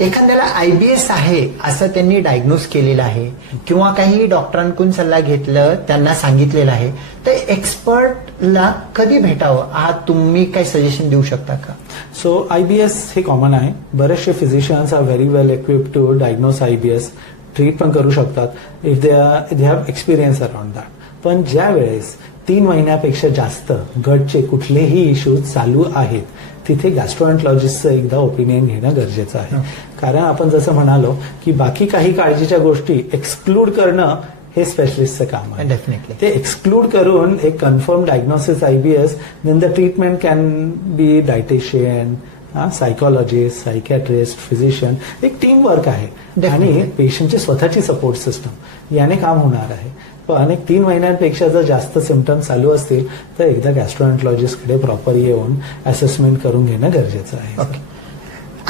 एखाद्याला IBS आहे असं त्यांनी डायग्नोज केलेलं आहे किंवा काही डॉक्टरांकडून सल्ला घेतलं, त्यांना सांगितलेलं आहे, तर एक्सपर्टला कधी भेटावं हा तुम्ही काही सजेशन देऊ शकता का? सो IBS हे कॉमन आहे. बरेचसे physicians are very well equipped to diagnose IBS, treat पण करू शकतात if they have experience around that. पण ज्या वेळेस 3 महिन्यापेक्षा जास्त गटचे कुठलेही इश्यूज चालू आहेत, तिथे गॅस्ट्रोएंटरॉलॉजिस्टचं एकदा ओपिनियन घेणं गरजेचं आहे. कारण आपण जसं म्हणालो की बाकी काही काळजीच्या गोष्टी एक्सक्लूड करणं हे स्पेशलिस्टचं काम आहे. डेफिनेटली ते एक्सक्लूड करून एक confirm diagnosis IBS, then the treatment can be dietitian, psychologist, psychiatrist, physician. एक टीम वर्क आहे आणि पेशंटची स्वतःची सपोर्ट सिस्टम याने काम होणार आहे. पण एक 3 महिन्यांपेक्षा जर जास्त सिम्पटम्स चालू असतील तर एकदा गॅस्ट्रोएंटरॉलॉजिस्टकडे प्रॉपर येऊन असेसमेंट करून घेणं गरजेचं आहे.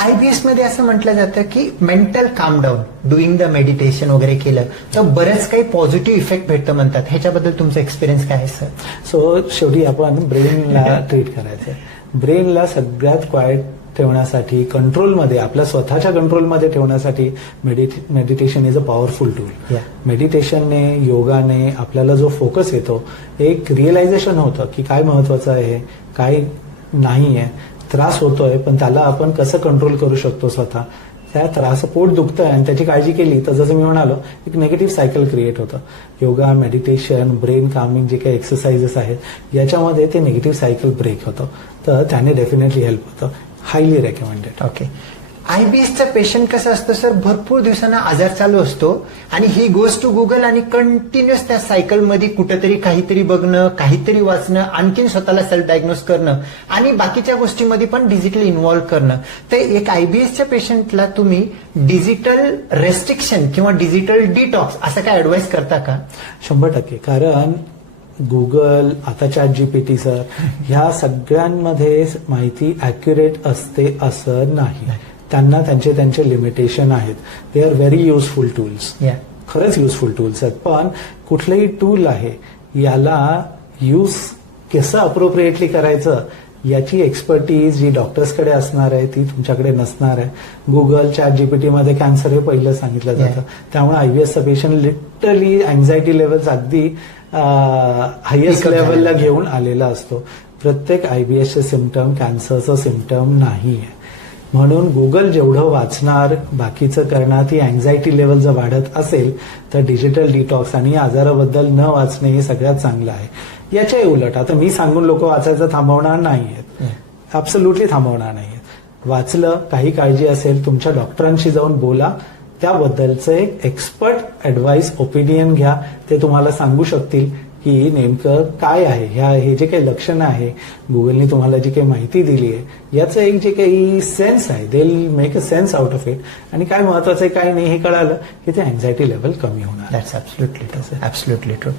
IBS मध्ये असं म्हटलं जातं की मेंटल काम डाऊन, डुईंग द मेडिटेशन वगैरे केलं तर बरेच काही पॉझिटिव्ह इफेक्ट भेटतं म्हणतात. ह्याच्याबद्दल तुमचा एक्सपिरियन्स काय आहे सर? सो शेवटी आपण ब्रेनला ट्रीट करायचं. ब्रेनला सगळ्यात क्वाइट ठेवण्यासाठी, कंट्रोलमध्ये, आपल्या स्वतःच्या कंट्रोलमध्ये ठेवण्यासाठी meditation is a powerful tool. मेडिटेशनने, योगाने आपल्याला जो फोकस येतो, एक रिअलायझेशन होतं की काय महत्वाचं आहे, काय नाही आहे, त्रास होतोय पण त्याला आपण कसं कंट्रोल करू शकतो स्वतः. त्या त्रास, पोट दुखतंय आणि त्याची काळजी केली तर जसं मी म्हणालो एक निगेटिव्ह सायकल क्रिएट होतं. योगा, मेडिटेशन, ब्रेन कामिंग जे काही एक्सरसाइजेस आहेत याच्यामध्ये ते निगेटिव्ह सायकल ब्रेक होतं, तर त्याने डेफिनेटली हेल्प होतं. Highly recommended. ओके. IBSचा पेशंट कसं असतं सर, भरपूर दिवसांना आजार चालू असतो आणि ही गोज टू गुगल आणि कंटिन्युअस त्या सायकलमध्ये कुठेतरी काहीतरी बघणं, काहीतरी वाचणं, आणखीन स्वतःला सेल्फ डायग्नोज करणं आणि बाकीच्या गोष्टींमध्ये पण डिजिटल इन्व्हॉल्व्ह करणं. तर एक IBSच्या पेशंटला तुम्ही डिजिटल रेस्ट्रिक्शन किंवा डिजिटल डिटॉक्स असं काय ऍडवाइस करता का? 100%. कारण गुगल, आता ChatGPT सर, ह्या सगळ्यांमध्ये माहिती अॅक्युरेट असते असं नाही. त्यांना त्यांचे लिमिटेशन आहेत. They are very useful tools. खरंच युजफुल टूल्स आहेत. पण कुठलंही टूल आहे याला यूज कसं अप्रोप्रिएटली करायचं याची एक्सपर्टीज जी डॉक्टर्सकडे असणार आहे ती तुमच्याकडे नसणार आहे. गुगल, ChatGPT मध्ये कॅन्सर हे पहिलं सांगितलं जातं. त्यामुळे IBSचा पेशंट लिटरली अँझायटी लेवल्स अगदी हायएस्ट लेवलला घेऊन आलेला असतो. प्रत्येक IBSचे सिम्पटम कॅन्सरचं सिम्पटम नाही आहे. म्हणून गुगल जेवढं वाचणार, बाकीचं करणार, ती अँझायटी लेवल जर वाढत असेल तर डिजिटल डिटॉक्स आणि आजाराबद्दल न वाचणे हे सगळ्यात चांगलं आहे. याच्याही उलट आता मी सांगून लोक वाचायचं थांबवणार नाहीयेत, ऍब्सोल्युटली थांबवणार नाहीयेत. वाचलं, काही काळजी असेल तुमच्या डॉक्टरांशी जाऊन बोला, त्याबद्दलचं एक एक्सपर्ट ऍडवाइस, ओपिनियन घ्या. ते तुम्हाला सांगू शकतील की नेमकं काय आहे, हे जे काही लक्षणं आहे, गुगलनी तुम्हाला जी काही माहिती दिली आहे याचं एक जे काही सेन्स आहे, they will make a sense out of it. आणि काय महत्वाचं आहे काय नाही हे कळालं की ते अँझायटी लेवल कमी होणार. That's absolutely true.